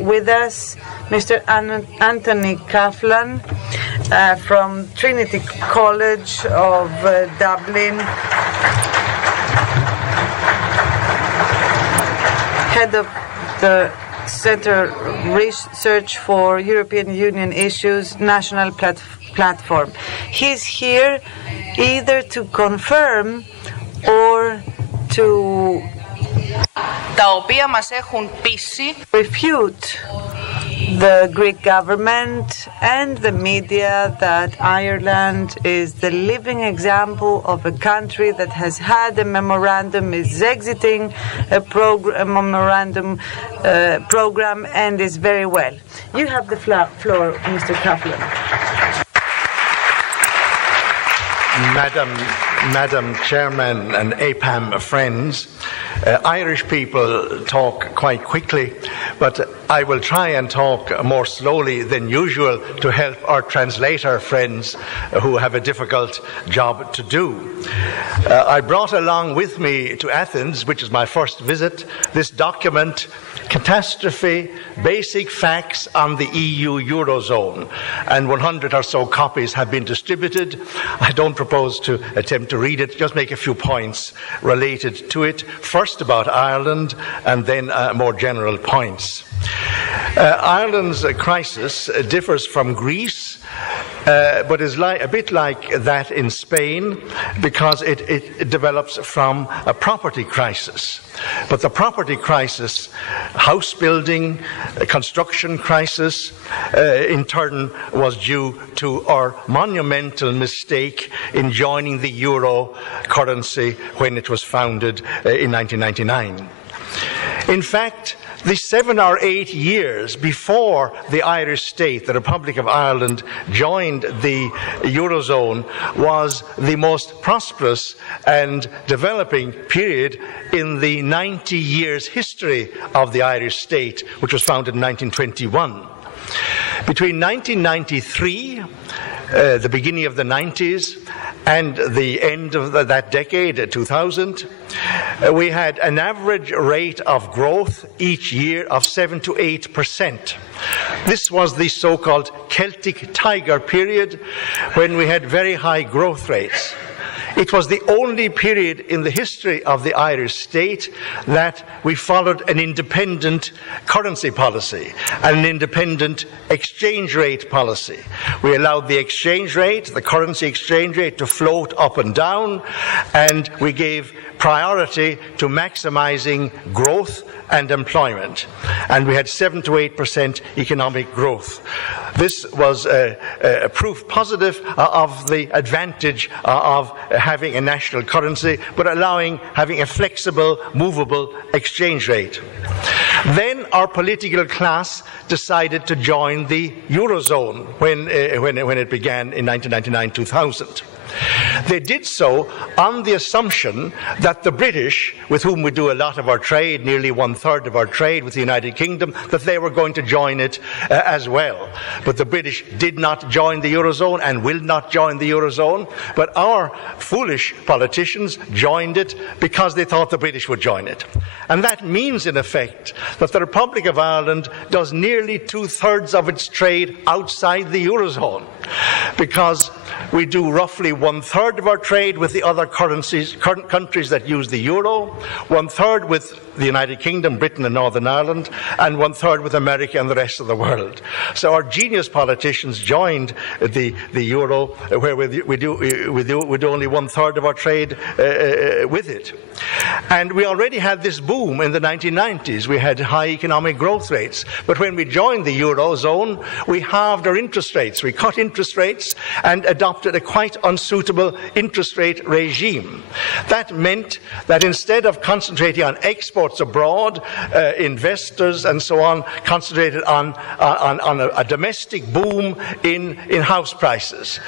With us, Mr. Anthony Coughlan from Trinity College of Dublin, head of the Centre Research for European Union Issues National Platform. He's here either to confirm or to refute the Greek government and the media that Ireland is the living example of a country that has had a memorandum, is exiting a memorandum program, and is very well. You have the floor, Mr. Coughlan. Madam Chairman and APAM friends, Irish people talk quite quickly, but I will try and talk more slowly than usual to help our translator friends who have a difficult job to do. I brought along with me to Athens, which is my first visit, this document, Catastrophe, Basic Facts on the EU Eurozone, and 100 or so copies have been distributed. I don't propose to attempt to read it, just make a few points related to it, first about Ireland and then more general points. Ireland's crisis differs from Greece, but is a bit like that in Spain because it develops from a property crisis. But the property crisis, house building, construction crisis, in turn was due to our monumental mistake in joining the euro currency when it was founded in 1999. In fact, the 7 or 8 years before the Irish state, the Republic of Ireland, joined the Eurozone was the most prosperous and developing period in the 90 years history of the Irish state, which was founded in 1921. Between 1993, the beginning of the 90s, and the end of that decade, 2000, we had an average rate of growth each year of 7 to 8%. This was the so-called Celtic Tiger period, when we had very high growth rates. It was the only period in the history of the Irish state that we followed an independent currency policy and an independent exchange rate policy. We allowed the exchange rate, the currency exchange rate, to float up and down, and we gave priority to maximizing growth and employment. And we had 7 to 8% economic growth. This was a proof positive of the advantage of having a national currency, but having a flexible, movable exchange rate. Then our political class decided to join the Eurozone when it began in 1999-2000. They did so on the assumption that the British, with whom we do a lot of our trade, nearly 1/3 of our trade with the United Kingdom, that they were going to join it as well. But the British did not join the Eurozone and will not join the Eurozone. But our foolish politicians joined it because they thought the British would join it. And that means, in effect, that the Republic of Ireland does nearly 2/3 of its trade outside the Eurozone, because we do roughly 1/3 of our trade with the other countries that use the euro, 1/3 with the United Kingdom, Britain and Northern Ireland, and 1/3 with America and the rest of the world. So our genius politicians joined the euro, where we do only 1/3 of our trade with it. And we already had this boom in the 1990s. We had high economic growth rates. But when we joined the Eurozone, we halved our interest rates. We cut interest rates and adopted a quite unsuitable interest rate regime. That meant that instead of concentrating on exports abroad, investors and so on concentrated on a domestic boom in house prices,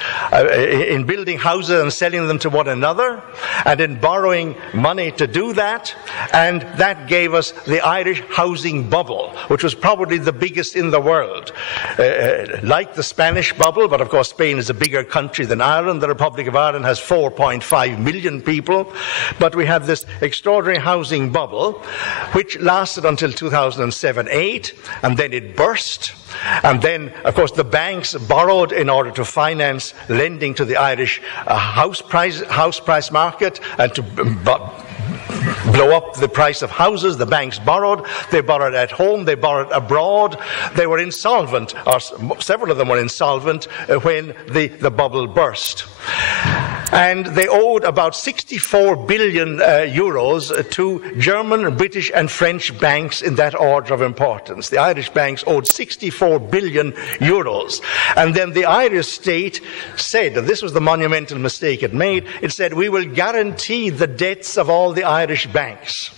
in building houses and selling them to one another, and in borrowing money to do that. And that gave us the Irish housing bubble, which was probably the biggest in the world. Like the Spanish bubble, but of course Spain is a bigger country country than Ireland. The Republic of Ireland has 4.5 million people, but we have this extraordinary housing bubble, which lasted until 2007-8, and then it burst. And then, of course, the banks borrowed in order to finance lending to the Irish house price market and to blow up the price of houses. The banks borrowed. They borrowed at home. They borrowed abroad. They were insolvent, or several of them were insolvent when the bubble burst. And they owed about 64 billion euros to German, British and French banks in that order of importance. The Irish banks owed 64 billion euros. And then the Irish state said, and this was the monumental mistake it made, it said, we will guarantee the debts of all the Irish banks.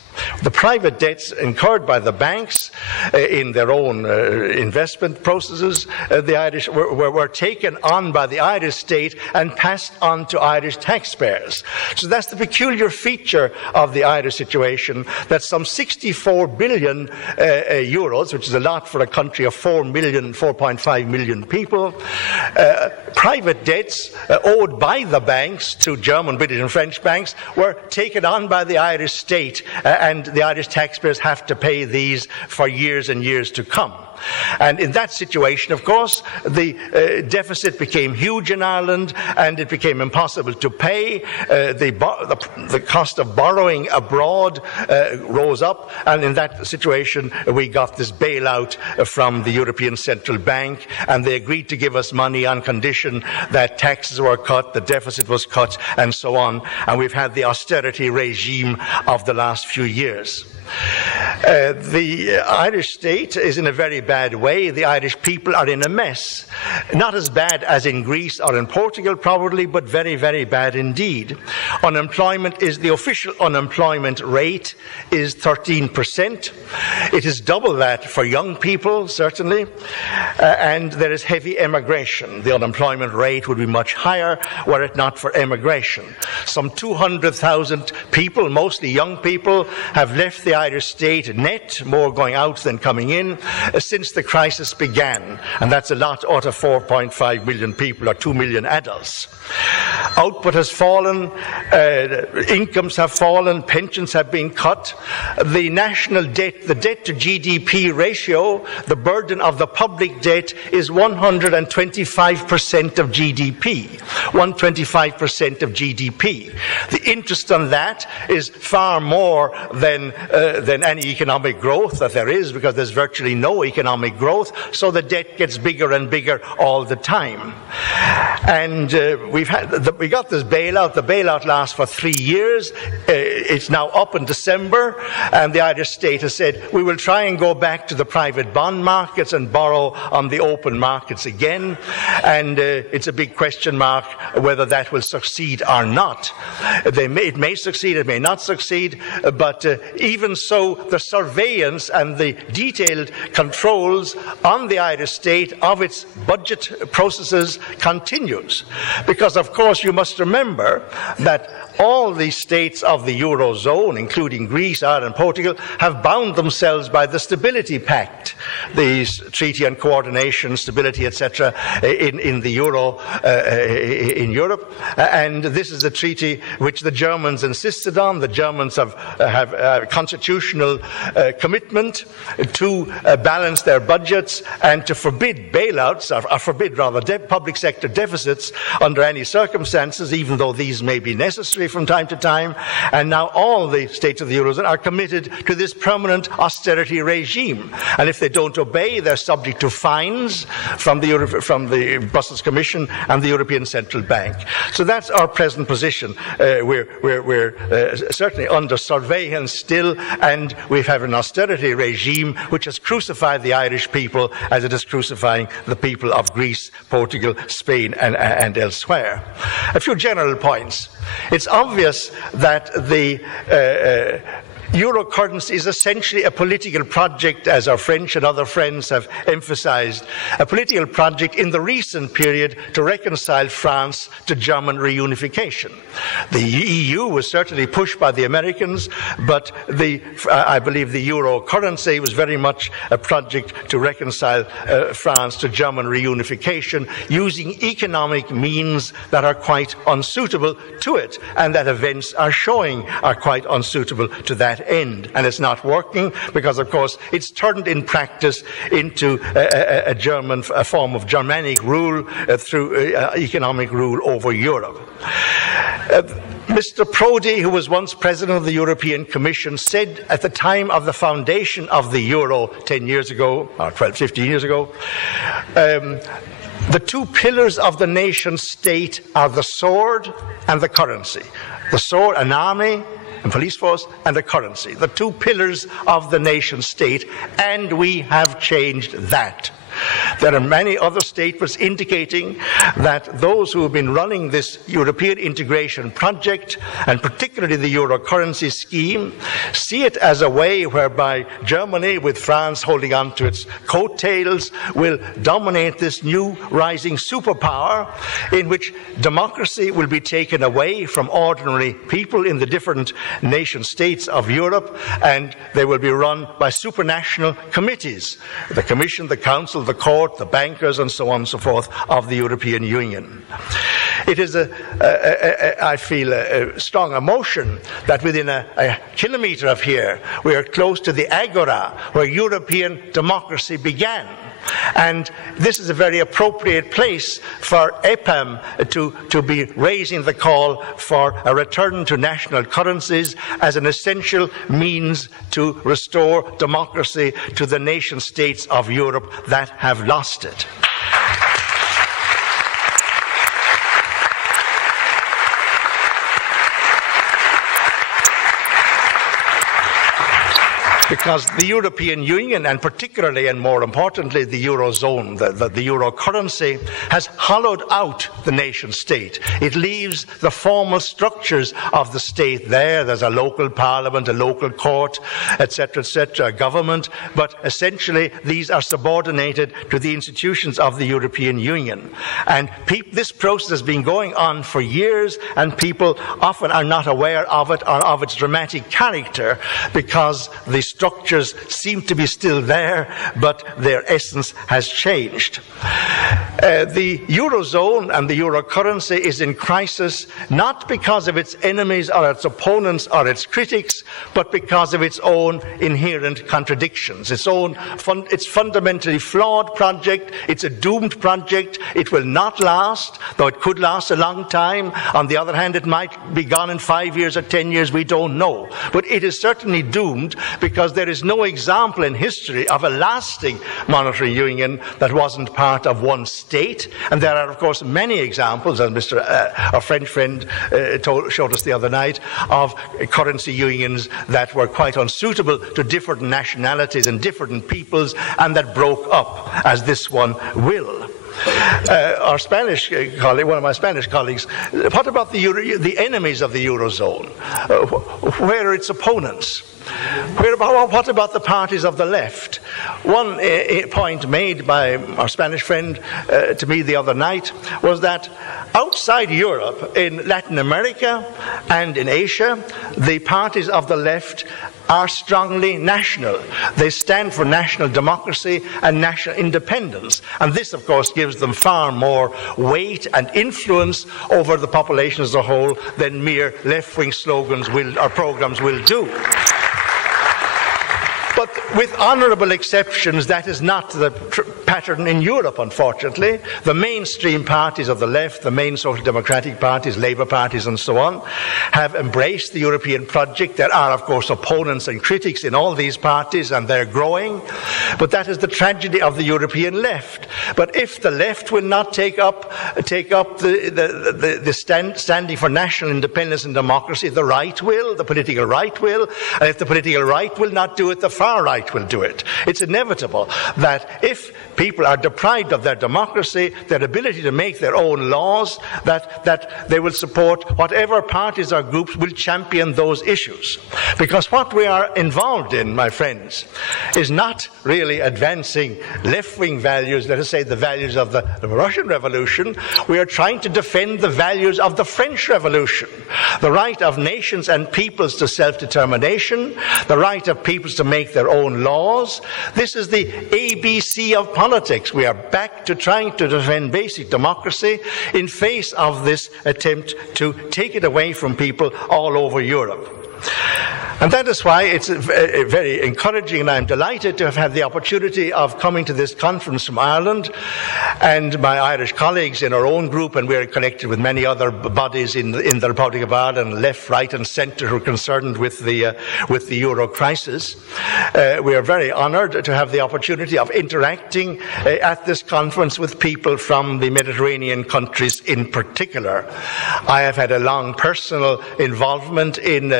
The private debts incurred by the banks in their own investment processes, the Irish were taken on by the Irish state and passed on to Irish taxpayers. So that's the peculiar feature of the Irish situation, that some 64 billion euros, which is a lot for a country of 4.5 million people, private debts owed by the banks to German, British and French banks were taken on by the Irish state, and the Irish taxpayers have to pay these for years and years to come. And in that situation, of course, the deficit became huge in Ireland, and it became impossible to pay. The cost of borrowing abroad rose up, and in that situation, we got this bailout from the European Central Bank, and they agreed to give us money on condition that taxes were cut, the deficit was cut, and so on. And we've had the austerity regime of the last few years. The Irish state is in a very bad way. The Irish people are in a mess. Not as bad as in Greece or in Portugal, probably, but very, very bad indeed. The official unemployment rate is 13%. It is double that for young people, certainly. And there is heavy emigration. The unemployment rate would be much higher were it not for emigration. Some 200,000 people, mostly young people, have left the Irish state net, more going out than coming in, since the crisis began. And that's a lot out of 4.5 million people, or 2 million adults. Output has fallen, incomes have fallen, pensions have been cut. The national debt, the debt to GDP ratio, the burden of the public debt is 125% of GDP. 125% of GDP. The interest on that is far more than any economic growth that there is, because there's virtually no economic growth, so the debt gets bigger and bigger all the time. And we got this bailout. The bailout lasts for 3 years. It's now up in December, and the Irish state has said, we will try and go back to the private bond markets and borrow on the open markets again. And it's a big question mark whether that will succeed or not. It may succeed, it may not succeed, but even so, the surveillance and the detailed controls on the Irish state of its budget processes continues. Because, of course, you must remember that all the states of the Eurozone, including Greece, Ireland, Portugal, have bound themselves by the Stability Pact, the Treaty on Coordination, Stability, etc., in the Euro, in Europe. And this is a treaty which the Germans insisted on. The Germans have a constitutional commitment to balance their budgets and to forbid bailouts, or forbid rather public sector deficits under any circumstances, even though these may be necessary from time to time. And now all the states of the Eurozone are committed to this permanent austerity regime. And if they don't obey, they're subject to fines from the Brussels Commission and the European Central Bank. So that's our present position. We're certainly under surveillance still, and we have an austerity regime which has crucified the Irish people as it is crucifying the people of Greece, Portugal, Spain, and elsewhere. A few general points. It's obvious that the euro currency is essentially a political project, as our French and other friends have emphasized, a political project in the recent period to reconcile France to German reunification. The EU was certainly pushed by the Americans, but I believe the euro currency was very much a project to reconcile France to German reunification using economic means that are quite unsuitable to it, and that events are showing are quite unsuitable to that end. And it's not working because, of course, it's turned in practice into a form of Germanic rule through economic rule over Europe. Mr. Prodi, who was once president of the European Commission, said at the time of the foundation of the euro 10 years ago, or 12, 15 years ago, the two pillars of the nation state are the sword and the currency. The sword, an army and police force, and a currency. The two pillars of the nation state, and we have changed that. There are many other statements indicating that those who have been running this European integration project, and particularly the euro currency scheme, see it as a way whereby Germany, with France holding on to its coattails, will dominate this new rising superpower in which democracy will be taken away from ordinary people in the different nation states of Europe, and they will be run by supranational committees, the Commission, the Council, the Court, the bankers, and so on and so forth of the European Union. It is, I feel, a strong emotion that within a kilometre of here, we are close to the agora where European democracy began. And this is a very appropriate place for EPAM to be raising the call for a return to national currencies as an essential means to restore democracy to the nation states of Europe that have lost it. Because the European Union, and particularly and more importantly the Eurozone, the euro currency, has hollowed out the nation state. It leaves the formal structures of the state there. There's a local parliament, a local court, etc., a government, but essentially these are subordinated to the institutions of the European Union. And this process has been going on for years, and people often are not aware of it or of its dramatic character because the structures seem to be still there, but their essence has changed. The Eurozone and the euro currency is in crisis not because of its enemies or its opponents or its critics, but because of its own inherent contradictions. It's fundamentally flawed project. It's a doomed project. It will not last, though it could last a long time. On the other hand, it might be gone in 5 years or 10 years. We don't know. But it is certainly doomed because there is no example in history of a lasting monetary union that wasn't part of one state. And there are, of course, many examples, as our French friend showed us the other night, of currency unions that were quite unsuitable to different nationalities and different peoples, and that broke up, as this one will. Our Spanish colleague, one of my Spanish colleagues, what about the enemies of the Eurozone? Where are its opponents? What about the parties of the left? One point made by our Spanish friend to me the other night was that outside Europe, in Latin America and in Asia, the parties of the left are strongly national. They stand for national democracy and national independence. And this, of course, gives them far more weight and influence over the population as a whole than mere left-wing slogans or programs will do. But with honourable exceptions, that is not the pattern in Europe, unfortunately. The mainstream parties of the left, the main social democratic parties, Labour parties and so on, have embraced the European project. There are, of course, opponents and critics in all these parties, and they're growing. But that is the tragedy of the European left. But if the left will not take up standing for national independence and democracy, the right will, the political right will. And if the political right will not do it, the far far right will do it. It's inevitable that if people are deprived of their democracy, their ability to make their own laws, that they will support whatever parties or groups will champion those issues. Because what we are involved in, my friends, is not really advancing left-wing values, let us say the values of the Russian Revolution. We are trying to defend the values of the French Revolution, the right of nations and peoples to self-determination, the right of peoples to make their own laws. This is the ABC of politics. We are back to trying to defend basic democracy in face of this attempt to take it away from people all over Europe. And that is why it's very encouraging, and I'm delighted to have had the opportunity of coming to this conference from Ireland, and my Irish colleagues in our own group, and we're connected with many other bodies in the Republic of Ireland, left, right and centre, who are concerned with the euro crisis. We are very honoured to have the opportunity of interacting at this conference with people from the Mediterranean countries in particular. I have had a long personal involvement in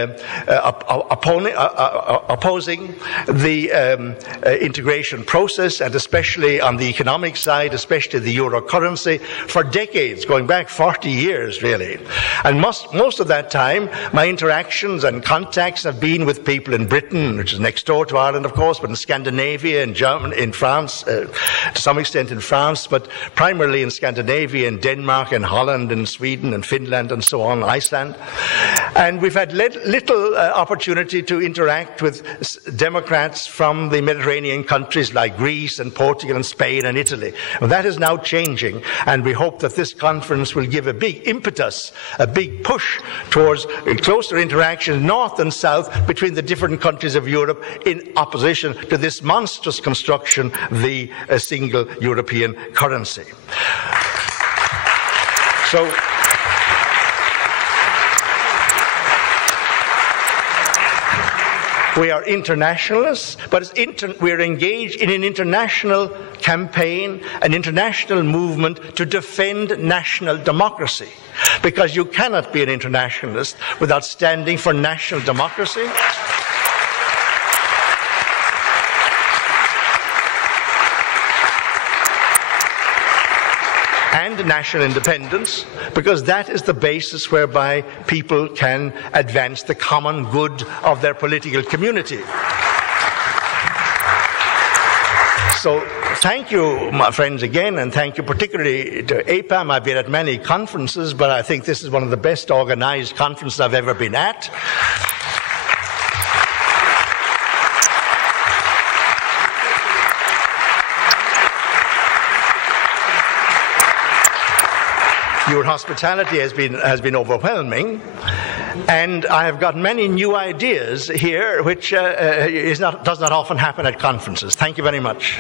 opposing the integration process, and especially on the economic side, especially the euro currency, for decades, going back 40 years really. And most of that time, my interactions and contacts have been with people in Britain, which is next door to Ireland, of course, but in Scandinavia, in Germany, in France, to some extent in France, but primarily in Scandinavia, in Denmark, in Holland, in Sweden, and Finland, and so on, Iceland. And we've had little opportunity to interact with Democrats from the Mediterranean countries like Greece and Portugal and Spain and Italy. And that is now changing, and we hope that this conference will give a big impetus, a big push towards closer interaction, north and south, between the different countries of Europe in opposition to this monstrous construction, the single European currency. So, we are internationalists, but we are engaged in an international campaign, an international movement to defend national democracy. Because you cannot be an internationalist without standing for national democracy. And national independence, because that is the basis whereby people can advance the common good of their political community. So thank you, my friends, again, and thank you particularly to APAM. I've been at many conferences, but I think this is one of the best organized conferences I've ever been at. Your hospitality has been overwhelming, and I have got many new ideas here, which does not often happen at conferences. Thank you very much.